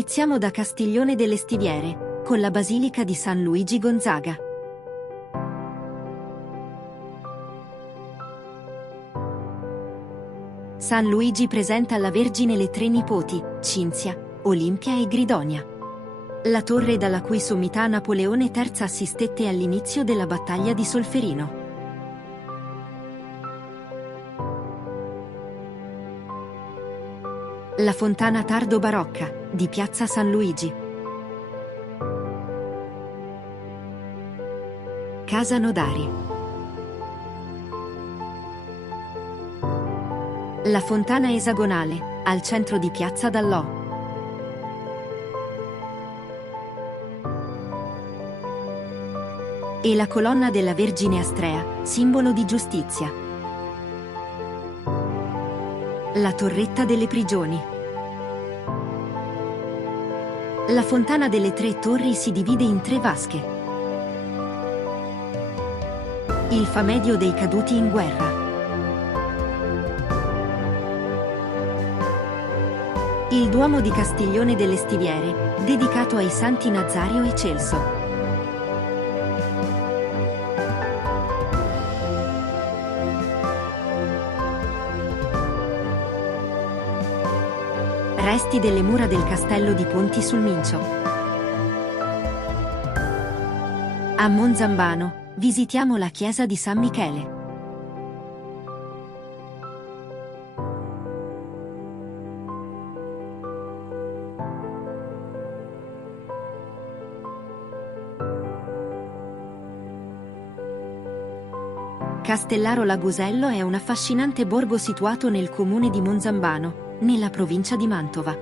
Iniziamo da Castiglione delle Stiviere, con la Basilica di San Luigi Gonzaga. San Luigi presenta alla Vergine le tre nipoti, Cinzia, Olimpia e Gridonia. La torre dalla cui sommità Napoleone III assistette all'inizio della battaglia di Solferino. La fontana tardo-barocca, di Piazza San Luigi. Casa Nodari. La fontana esagonale, al centro di Piazza Dallò. E la colonna della Vergine Astrea, simbolo di giustizia. La torretta delle prigioni. La fontana delle tre torri si divide in tre vasche. Il famedio dei caduti in guerra. Il Duomo di Castiglione delle Stiviere, dedicato ai santi Nazario e Celso. Resti delle mura del castello di Ponti sul Mincio. A Monzambano, visitiamo la chiesa di San Michele. Castellaro Lagosello è un affascinante borgo situato nel comune di Monzambano, nella provincia di Mantova.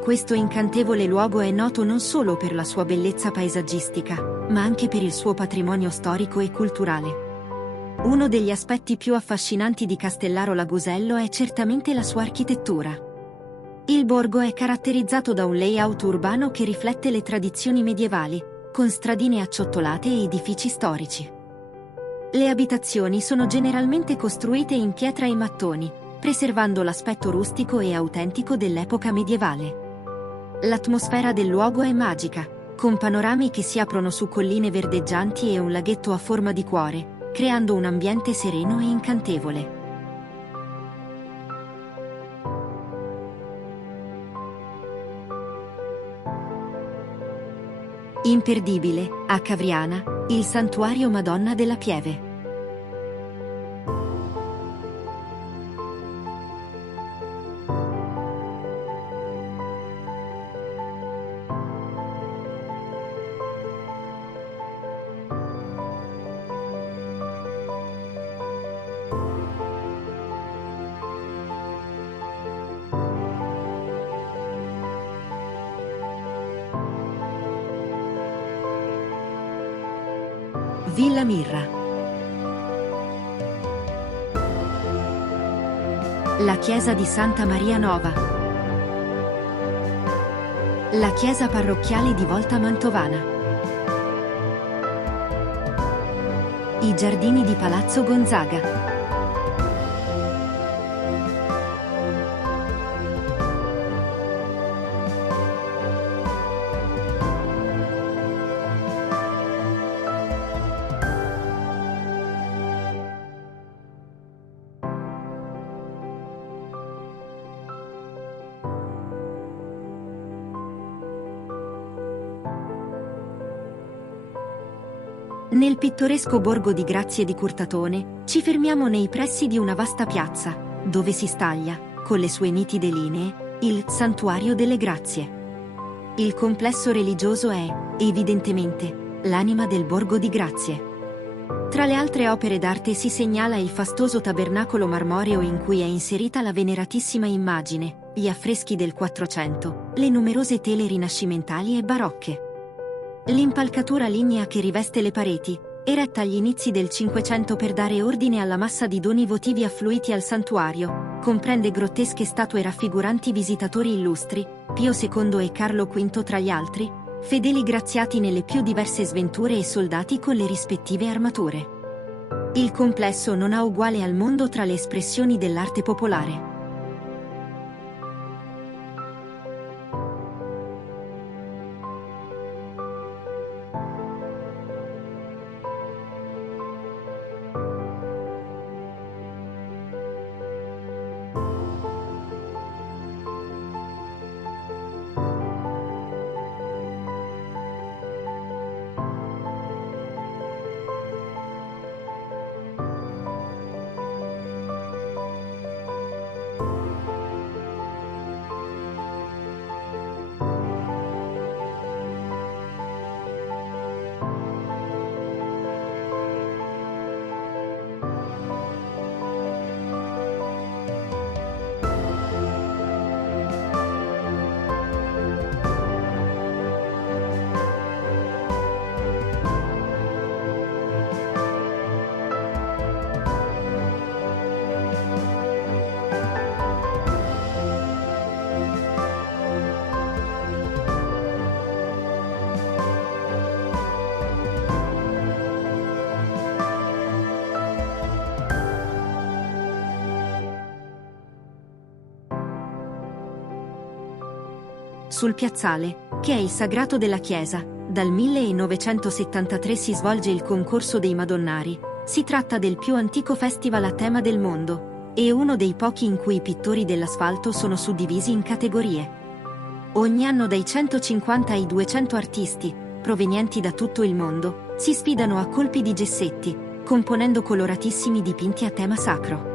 Questo incantevole luogo è noto non solo per la sua bellezza paesaggistica, ma anche per il suo patrimonio storico e culturale. Uno degli aspetti più affascinanti di Castellaro Lagosello è certamente la sua architettura. Il borgo è caratterizzato da un layout urbano che riflette le tradizioni medievali, con stradine acciottolate e edifici storici. Le abitazioni sono generalmente costruite in pietra e mattoni, preservando l'aspetto rustico e autentico dell'epoca medievale. L'atmosfera del luogo è magica, con panorami che si aprono su colline verdeggianti e un laghetto a forma di cuore, creando un ambiente sereno e incantevole. Imperdibile, a Cavriana, il Santuario Madonna della Pieve. Villa Mirra. La chiesa di Santa Maria Nova. La chiesa parrocchiale di Volta Mantovana. I giardini di Palazzo Gonzaga. Nel pittoresco borgo di Grazie di Curtatone, ci fermiamo nei pressi di una vasta piazza, dove si staglia, con le sue nitide linee, il Santuario delle Grazie. Il complesso religioso è, evidentemente, l'anima del borgo di Grazie. Tra le altre opere d'arte si segnala il fastoso tabernacolo marmoreo in cui è inserita la veneratissima immagine, gli affreschi del Quattrocento, le numerose tele rinascimentali e barocche. L'impalcatura lignea che riveste le pareti, eretta agli inizi del Cinquecento per dare ordine alla massa di doni votivi affluiti al santuario, comprende grottesche statue raffiguranti visitatori illustri, Pio II e Carlo V tra gli altri, fedeli graziati nelle più diverse sventure e soldati con le rispettive armature. Il complesso non ha uguale al mondo tra le espressioni dell'arte popolare. sul piazzale, che è il sagrato della chiesa. Dal 1973 si svolge il concorso dei Madonnari. Si tratta del più antico festival a tema del mondo, e uno dei pochi in cui i pittori dell'asfalto sono suddivisi in categorie. Ogni anno dai 150 ai 200 artisti, provenienti da tutto il mondo, si sfidano a colpi di gessetti, componendo coloratissimi dipinti a tema sacro.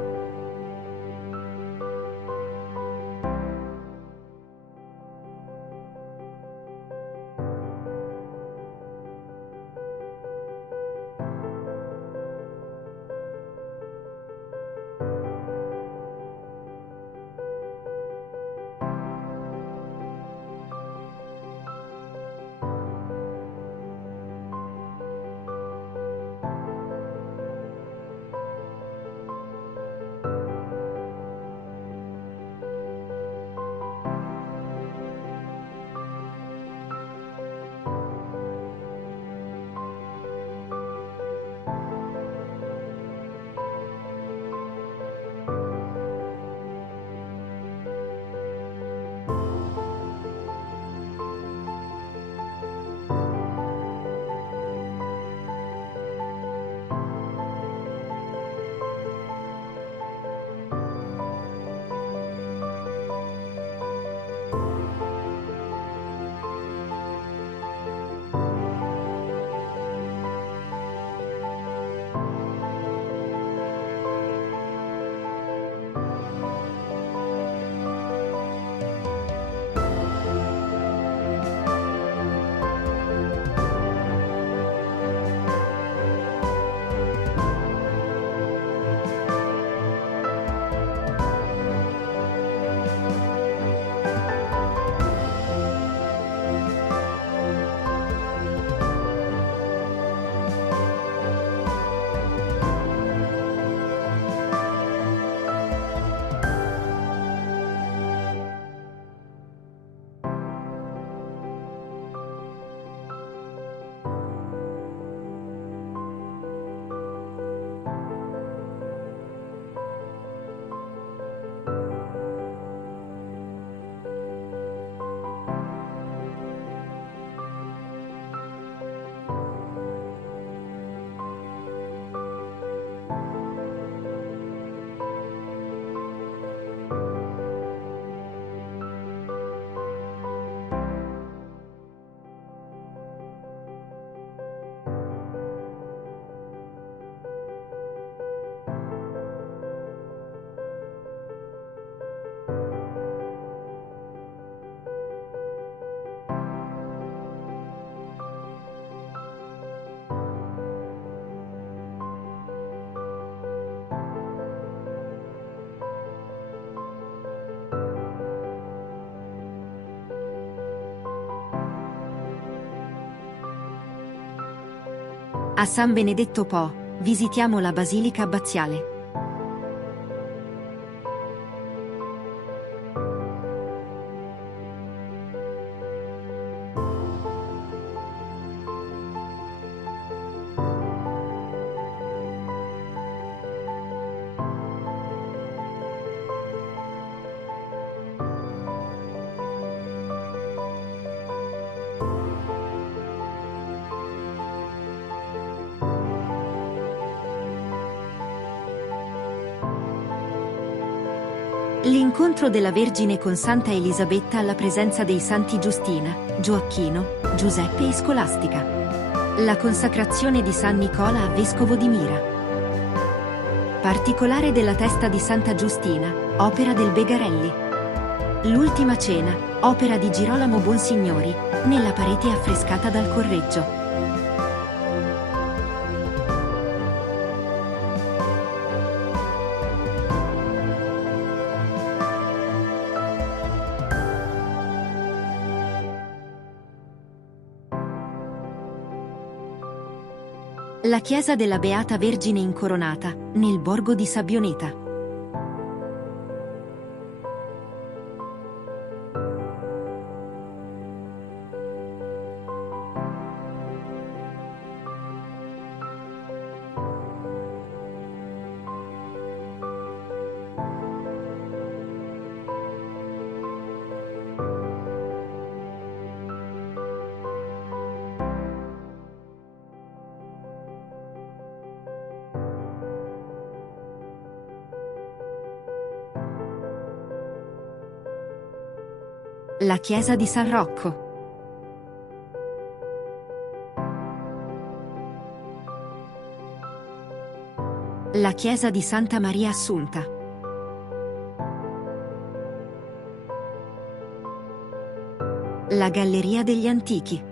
A San Benedetto Po, visitiamo la Basilica Abbaziale. L'incontro della Vergine con Santa Elisabetta alla presenza dei santi Giustina, Gioacchino, Giuseppe e Scolastica. La consacrazione di San Nicola a vescovo di Mira. Particolare della testa di Santa Giustina, opera del Begarelli. L'Ultima Cena, opera di Girolamo Bonsignori, nella parete affrescata dal Correggio. La chiesa della Beata Vergine Incoronata, nel borgo di Sabbioneta. La chiesa di San Rocco. La chiesa di Santa Maria Assunta. La Galleria degli Antichi.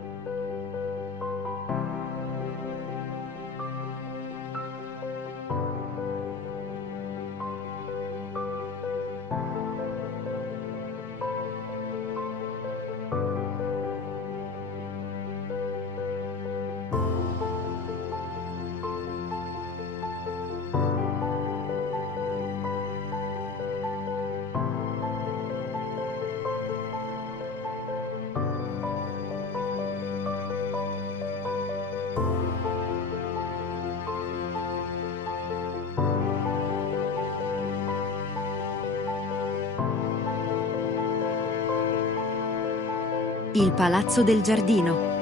Il Palazzo del Giardino.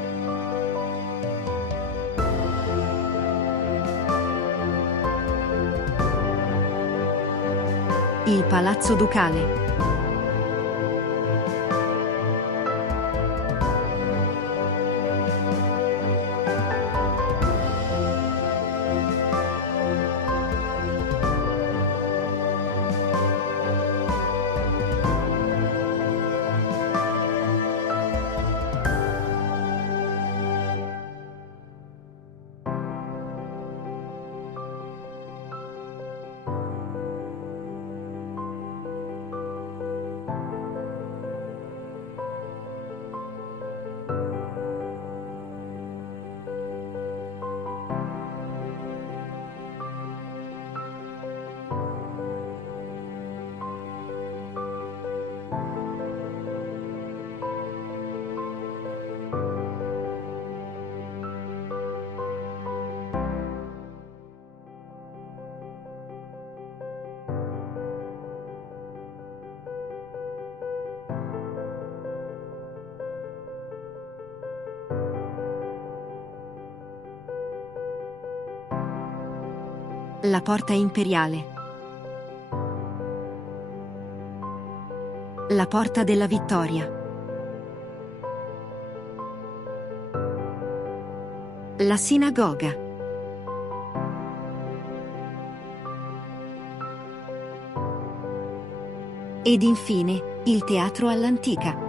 Il Palazzo Ducale. La Porta Imperiale. La Porta della Vittoria. La Sinagoga. Ed infine, il Teatro all'Antica.